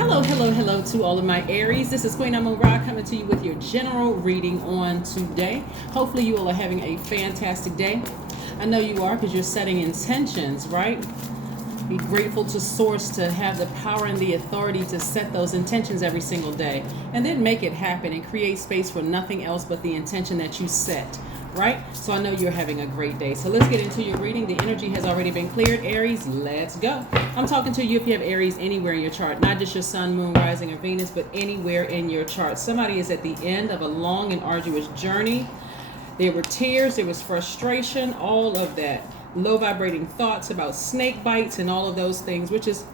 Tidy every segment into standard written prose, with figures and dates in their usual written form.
Hello, hello, hello to all of my Aries. This is Queen Amun Ra coming to you with your general reading on today. Hopefully you all are having a fantastic day. I know you are because you're setting intentions, right? Be grateful to Source to have the power and the authority to set those intentions every single day and then make it happen and create space for nothing else but the intention that you set. Right? So I know you're having a great day. So let's get into your reading. The energy has already been cleared. Aries, let's go. I'm talking to you if you have Aries anywhere in your chart, not just your sun, moon, rising, or Venus, but anywhere in your chart. Somebody is at the end of a long and arduous journey. There were tears, there was frustration, all of that. Low vibrating thoughts about snake bites and all of those things, which is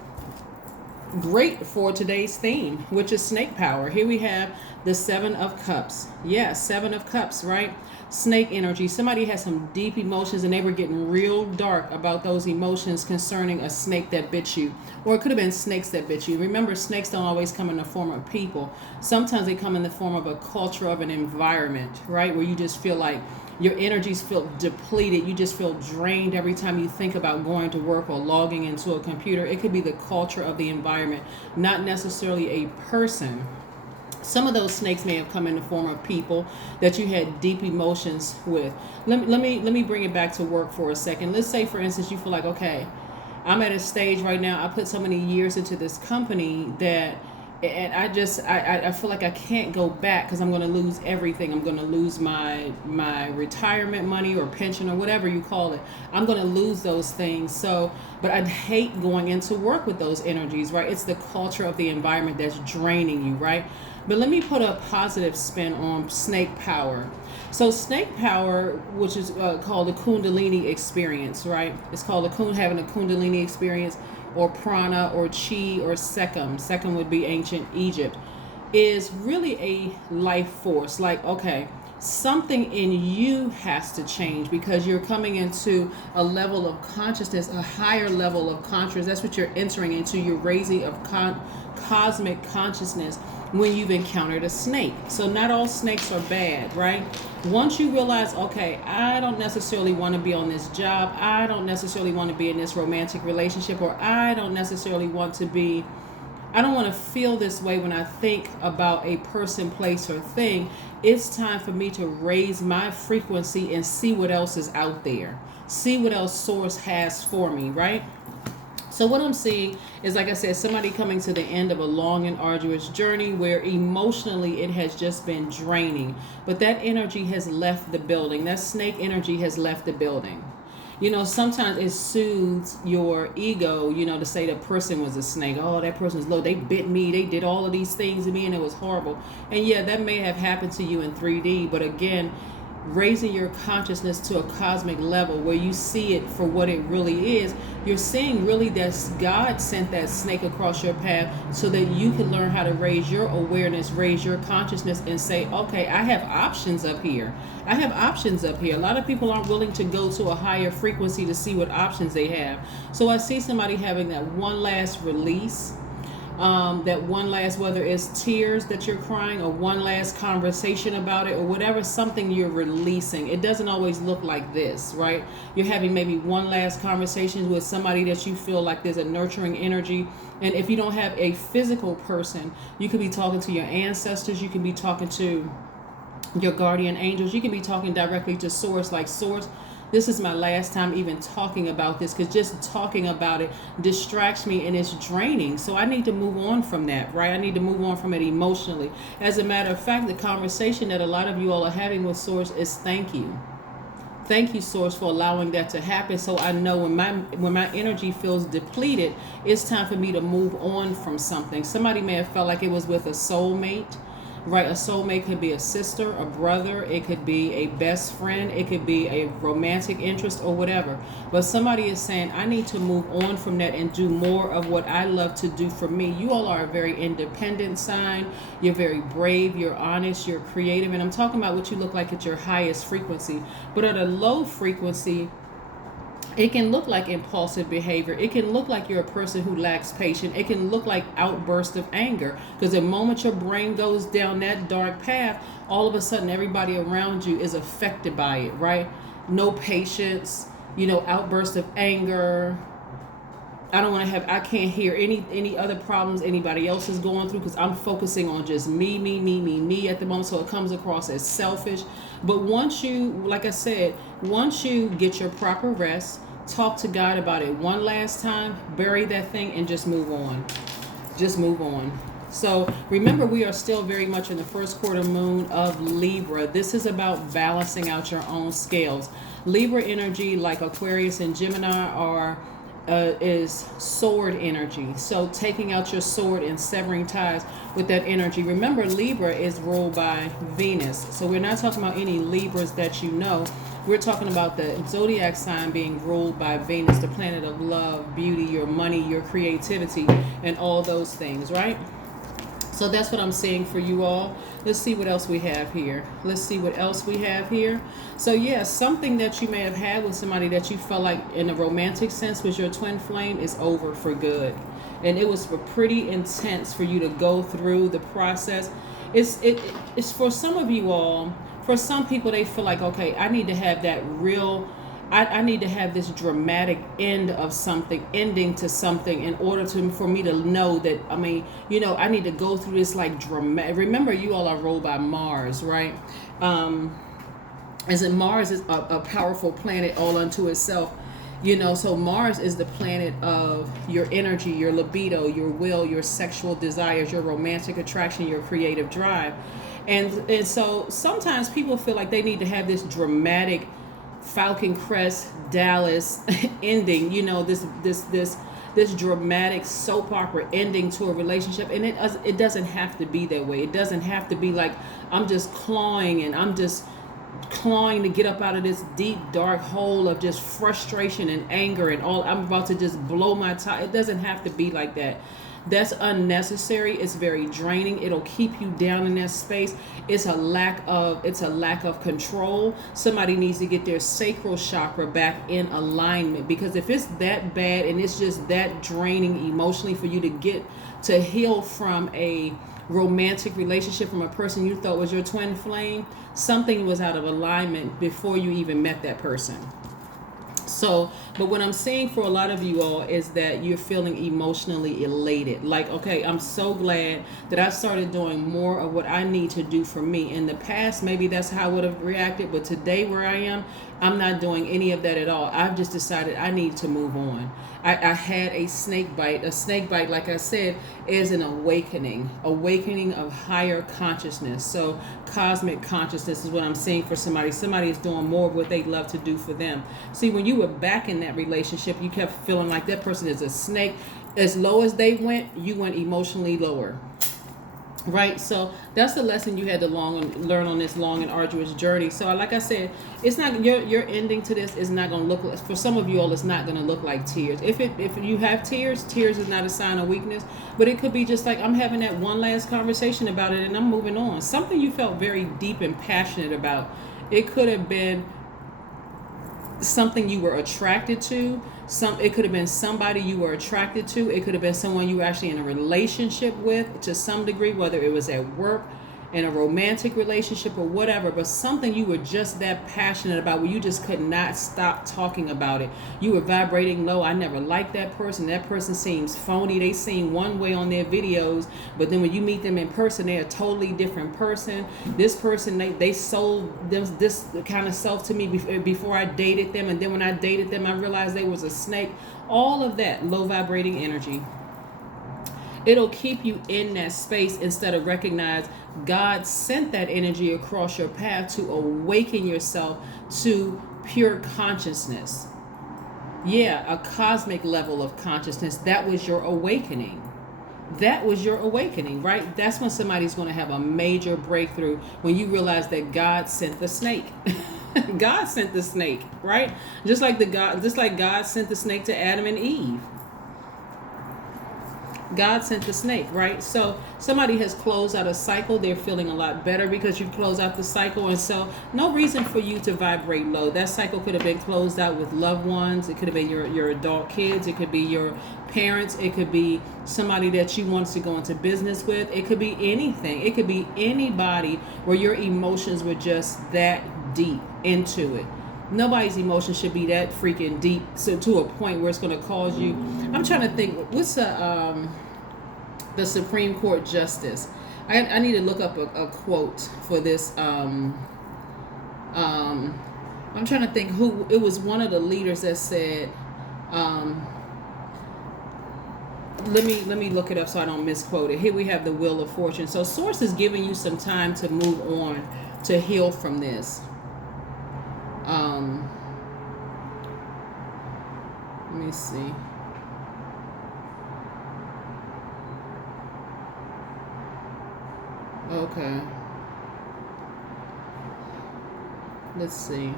great for today's theme, which is snake power. Here we have the Seven of Cups. Yeah, Seven of Cups, right? Snake energy. Somebody has some deep emotions and they were getting real dark about those emotions concerning a snake that bit you. Or it could have been snakes that bit you. Remember, snakes don't always come in the form of people. Sometimes they come in the form of a culture, of an environment, right? Where you just feel like your energies feel depleted. You just feel drained every time you think about going to work or logging into a computer. It could be the culture of the environment, not necessarily a person. Some of those snakes may have come in the form of people that you had deep emotions with. Let me bring it back to work for a second. Let's say, for instance, you feel like, okay, I'm at a stage right now. I put so many years into this company that, and I feel like I can't go back because I'm going to lose everything. I'm going to lose my retirement money or pension or whatever you call it. I'm going to lose those things. So, but I'd hate going into work with those energies, right? It's the culture of the environment that's draining you, right? But let me put a positive spin on snake power. So snake power, which is called the Kundalini experience, right? It's called having a Kundalini experience, or prana, or chi, or sekhem. Sekhem would be ancient Egypt. Is really a life force. Like, okay, something in you has to change because you're coming into a level of consciousness, a higher level of consciousness. That's what you're entering into. You're raising of cosmic consciousness when you've encountered a snake. So not all snakes are bad, right? Once you realize, okay, I don't necessarily want to be on this job, I don't necessarily want to be in this romantic relationship, or I don't want to feel this way when I think about a person, place, or thing. It's time for me to raise my frequency and see what else is out there. See what else Source has for me, right? So what I'm seeing is, like I said, somebody coming to the end of a long and arduous journey where emotionally it has just been draining. But that energy has left the building. That snake energy has left the building. You know, sometimes it soothes your ego, to say the person was a snake. Oh, that person's low. They bit me. They did all of these things to me and it was horrible. And yeah, that may have happened to you in 3D. But again, raising your consciousness to a cosmic level where you see it for what it really is. You're seeing really that God sent that snake across your path so that you can learn how to raise your awareness, raise your consciousness, and say, okay, I have options up here. I have options up here. A lot of people aren't willing to go to a higher frequency to see what options they have. So I see somebody having that one last release. That one last, whether it's tears that you're crying or one last conversation about it or whatever, something you're releasing. It doesn't always look like this, right? You're having maybe one last conversation with somebody that you feel like there's a nurturing energy. And if you don't have a physical person, you could be talking to your ancestors. You can be talking to your guardian angels. You can be talking directly to Source, like, Source, this is my last time even talking about this, because just talking about it distracts me and it's draining. So I need to move on from that, right? I need to move on from it emotionally. As a matter of fact, the conversation that a lot of you all are having with Source is thank you. Thank you, Source, for allowing that to happen. So I know when my energy feels depleted, it's time for me to move on from something. Somebody may have felt like it was with a soulmate. Right, a soulmate could be a sister, a brother, it could be a best friend, it could be a romantic interest or whatever. But somebody is saying, I need to move on from that and do more of what I love to do for me. You all are a very independent sign. You're very brave, you're honest, you're creative. And I'm talking about what you look like at your highest frequency. But at a low frequency, it can look like impulsive behavior. It can look like you're a person who lacks patience. It can look like outbursts of anger. Because the moment your brain goes down that dark path, all of a sudden everybody around you is affected by it, right? No patience, outbursts of anger, I can't hear any other problems anybody else is going through, because I'm focusing on just me at the moment. So it comes across as selfish. But once you, like I said, once you get your proper rest, talk to God about it one last time, bury that thing, and just move on. Just move on. So remember, we are still very much in the first quarter moon of Libra. This is about balancing out your own scales. Libra energy, like Aquarius and Gemini, is sword energy. So taking out your sword and severing ties with that energy. Remember, Libra is ruled by Venus. So we're not talking about any Libras that you know. We're talking about the zodiac sign being ruled by Venus, the planet of love, beauty, your money, your creativity, and all those things, right? So that's what I'm saying for you all. Let's see what else we have here. So yeah, something that you may have had with somebody that you felt like in a romantic sense was your twin flame is over for good. And it was pretty intense for you to go through the process. It's for some of you all, for some people, they feel like, okay, I need to have that real, I need to have this dramatic ending to something in order for me to know that, I need to go through this like dramatic. Remember, you all are ruled by Mars, right? As in, Mars is a powerful planet all unto itself. So Mars is the planet of your energy, your libido, your will, your sexual desires, your romantic attraction, your creative drive. And so sometimes people feel like they need to have this dramatic Falcon Crest Dallas ending, this dramatic soap opera ending to a relationship. And it doesn't have to be that way. It doesn't have to be like I'm just clawing to get up out of this deep dark hole of just frustration and anger and all. I'm about to just blow my tie. It doesn't have to be like that. That's unnecessary. It's very draining. It'll keep you down in that space. It's a lack of control. Somebody needs to get their sacral chakra back in alignment, because if it's that bad and it's just that draining emotionally for you to get to heal from a romantic relationship from a person you thought was your twin flame, something was out of alignment before you even met that person. So, but what I'm saying for a lot of you all is that you're feeling emotionally elated. Like, okay, I'm so glad that I started doing more of what I need to do for me. In the past, maybe that's how I would have reacted. But today where I am, I'm not doing any of that at all. I've just decided I need to move on. I had a snake bite. A snake bite, like I said, is an awakening of higher consciousness. So cosmic consciousness is what I'm saying for somebody. Somebody is doing more of what they love to do for them. See, when you were back in that relationship, you kept feeling like that person is a snake. As low as they went, you went emotionally lower. Right, so that's the lesson you had to learn on this long and arduous journey. So, like I said, it's not your ending to this is not going to look, for some of you all, it's not going to look like tears. If you have tears is not a sign of weakness, but it could be just like I'm having that one last conversation about it and I'm moving on. Something you felt very deep and passionate about. It could have been something you were attracted to. It could have been somebody you were attracted to. It could have been someone you were actually in a relationship with to some degree, whether it was at work, in a romantic relationship or whatever, but something you were just that passionate about where you just could not stop talking about it. You were vibrating low. I never liked that person. That person seems phony. They seem one way on their videos, but then when you meet them in person, they're a totally different person. This person, they sold this kind of self to me before I dated them, and then when I dated them, I realized they was a snake. All of that low vibrating energy. It'll keep you in that space instead of recognize God sent that energy across your path to awaken yourself to pure consciousness. Yeah, a cosmic level of consciousness. That was your awakening. Right? That's when somebody's going to have a major breakthrough, when you realize that God sent the snake. God sent the snake, right? Just like God sent the snake to Adam and Eve. God sent the snake, right? So somebody has closed out a cycle. They're feeling a lot better because you closed out the cycle. And so no reason for you to vibrate low. That cycle could have been closed out with loved ones. It could have been your adult kids. It could be your parents. It could be somebody that you want to go into business with. It could be anything. It could be anybody where your emotions were just that deep into it. Nobody's emotions should be that freaking deep, so to a point where it's going to cause you. I'm trying to think. What's the Supreme Court justice? I need to look up a quote for this. I'm trying to think who it was. One of the leaders that said. Let me look it up so I don't misquote it. Here we have the Wheel of Fortune. So Source is giving you some time to move on, to heal from this. Let me see. Okay. Let's see.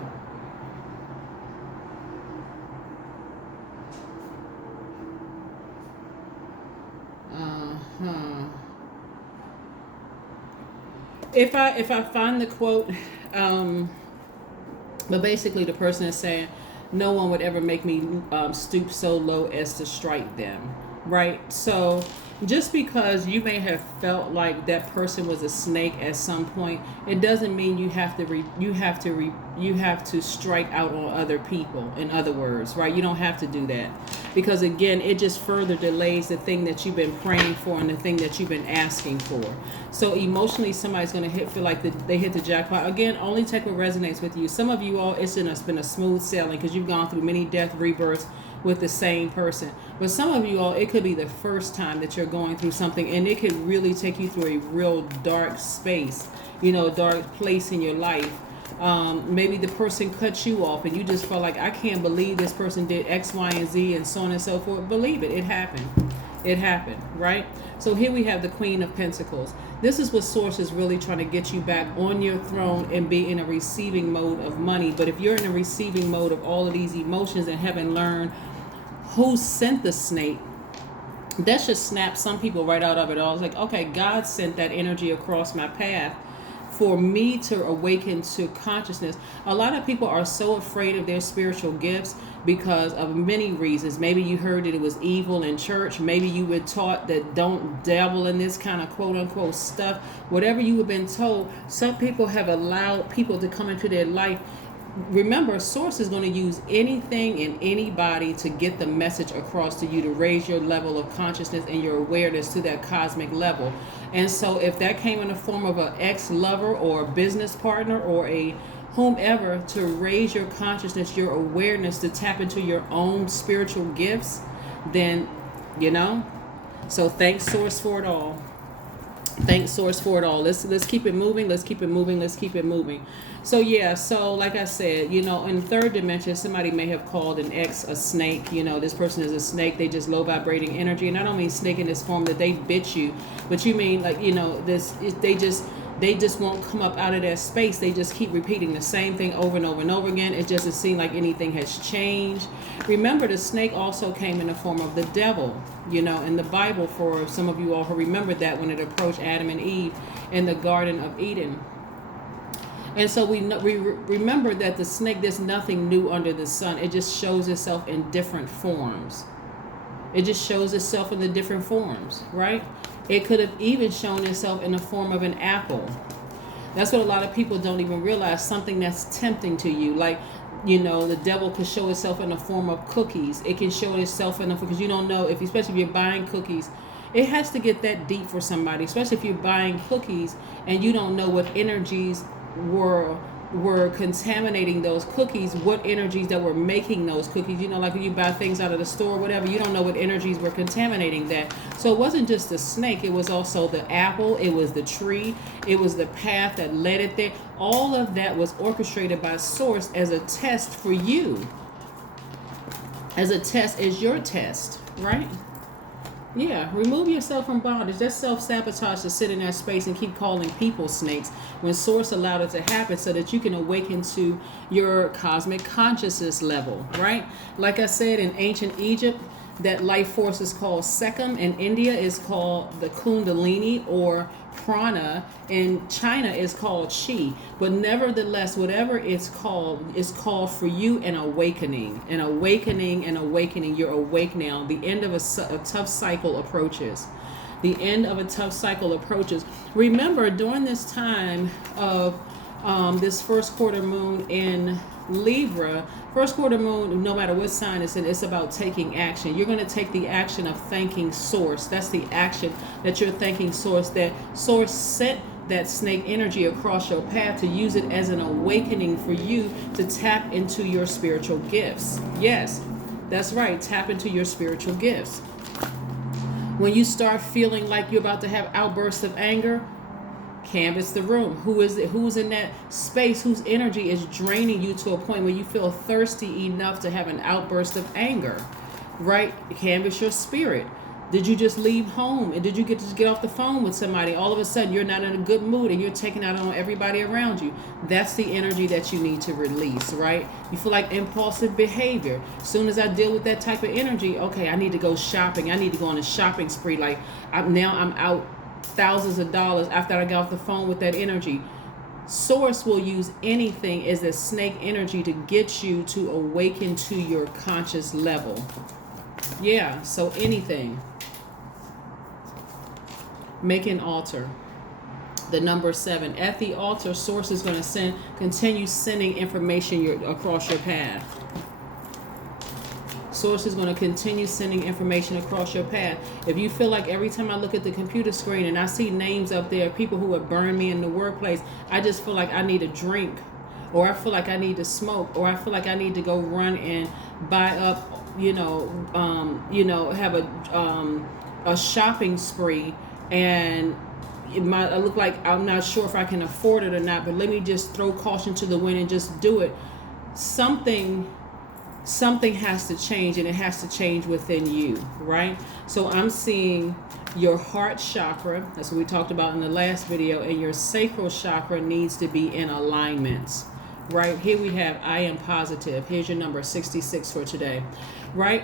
If I find the quote, but basically the person is saying, no one would ever make me stoop so low as to strike them, right? So just because you may have felt like that person was a snake at some point, it doesn't mean you have to strike out on other people. In other words, right? You don't have to do that, because again, it just further delays the thing that you've been praying for and the thing that you've been asking for. So emotionally, somebody's going to feel like they hit the jackpot. Again, only take what resonates with you. Some of you all, it's been a smooth sailing because you've gone through many death rebirths with the same person. But some of you all, it could be the first time that you're going through something, and it could really take you through a real dark space, dark place in your life. Maybe the person cut you off and you just felt like, I can't believe this person did X, Y, and Z, and so on and so forth. Believe it, it happened. It happened, right? So here we have the Queen of Pentacles. This is what Source is really trying to get you back on your throne and be in a receiving mode of money. But if you're in a receiving mode of all of these emotions and haven't learned who sent the snake, that should snap some people right out of it all. It's like, okay, God sent that energy across my path for me to awaken to consciousness. A lot of people are so afraid of their spiritual gifts because of many reasons. Maybe you heard that it was evil in church. Maybe you were taught that don't dabble in this kind of quote unquote stuff. Whatever you have been told, some people have allowed people to come into their life. Remember, Source is going to use anything and anybody to get the message across to you, to raise your level of consciousness and your awareness to that cosmic level. And so if that came in the form of an ex-lover or a business partner or a whomever, to raise your consciousness, your awareness, to tap into your own spiritual gifts, then, so thanks Source for it all. Thanks Source for it all. Let's keep it moving. Let's keep it moving. Let's keep it moving. So yeah, so like I said, in third dimension, somebody may have called an ex a snake. This person is a snake. They just low vibrating energy. And I don't mean snake in this form that they bit you, but you mean like, they just won't come up out of that space. They just keep repeating the same thing over and over and over again. It doesn't seem like anything has changed. Remember, the snake also came in the form of the devil, in the Bible, for some of you all who remember that, when it approached Adam and Eve in the Garden of Eden. And so we remember that the snake, there's nothing new under the sun. It just shows itself in different forms. It just shows itself in the different forms, right? It could have even shown itself in the form of an apple. That's what a lot of people don't even realize, something that's tempting to you. Like, the devil could show itself in the form of cookies. It can show itself because you don't know, especially if you're buying cookies, it has to get that deep for somebody, especially if you're buying cookies and you don't know what energies were contaminating those cookies, what energies that were making those cookies. Like when you buy things out of the store or whatever, you don't know what energies were contaminating that. So it wasn't just the snake, it was also the apple, it was the tree, it was the path that led it there. All of that was orchestrated by Source as a test for you, as your test, right? Yeah, remove yourself from bondage. That's self-sabotage, to sit in that space and keep calling people snakes when Source allowed it to happen so that you can awaken to your cosmic consciousness level, right? Like I said, in ancient Egypt, that life force is called Sekhem. In India is called the Kundalini or Prana. In China is called Chi. But nevertheless, whatever it's called for you an awakening. An awakening, an awakening. You're awake now. The end of a tough cycle approaches. The end of a tough cycle approaches. Remember, during this time of this first quarter moon in Libra. First quarter moon, no matter what sign it's in, it's about taking action. You're going to take the action of thanking Source. That's the action that you're thanking Source, that Source sent that snake energy across your path to use it as an awakening for you to tap into your spiritual gifts. Yes, that's right. Tap into your spiritual gifts. When you start feeling like you're about to have outbursts of anger, canvas the room. Who is it? Who's in that space whose energy is draining you to a point where you feel thirsty enough to have an outburst of anger, right? Canvas your spirit. Did you just leave home and did you just get off the phone with somebody? All of a sudden you're not in a good mood and you're taking out on everybody around you. That's the energy that you need to release, right? You feel like impulsive behavior. As soon as I deal with that type of energy, okay, I need to go shopping. I need to go on a shopping spree. Like I'm out thousands of dollars after I got off the phone with that energy. Source will use anything as a snake energy to get you to awaken to your conscious level. Yeah, so anything. Make an altar. The number 7. At the altar, Source is going to continue sending information across your path. Source is going to continue sending information across your path. If you feel like every time I look at the computer screen and I see names up there, people who have burned me in the workplace, I just feel like I need a drink, or I feel like I need to smoke, or I feel like I need to go run and buy up, have a shopping spree, and it might look like I'm not sure if I can afford it or not, but let me just throw caution to the wind and just do it. Something has to change, and it has to change within you, right? So I'm seeing your heart chakra, that's what we talked about in the last video, and your sacral chakra needs to be in alignment, right? Here we have I am positive. Here's your number 66 for today, right?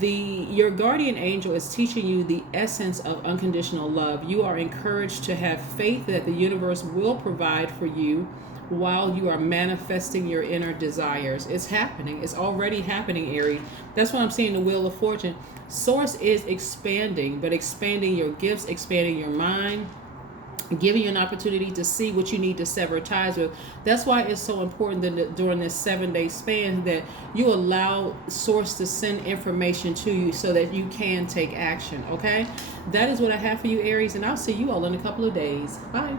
Your guardian angel is teaching you the essence of unconditional love. You are encouraged to have faith that the universe will provide for you while you are manifesting your inner desires. It's happening. It's already happening, Aries. That's what I'm seeing, the Wheel of Fortune. Source is expanding, but expanding your gifts, expanding your mind, giving you an opportunity to see what you need to sever ties with. That's why it's so important that during this 7-day span that you allow Source to send information to you so that you can take action, okay? That is what I have for you, Aries, and I'll see you all in a couple of days. Bye.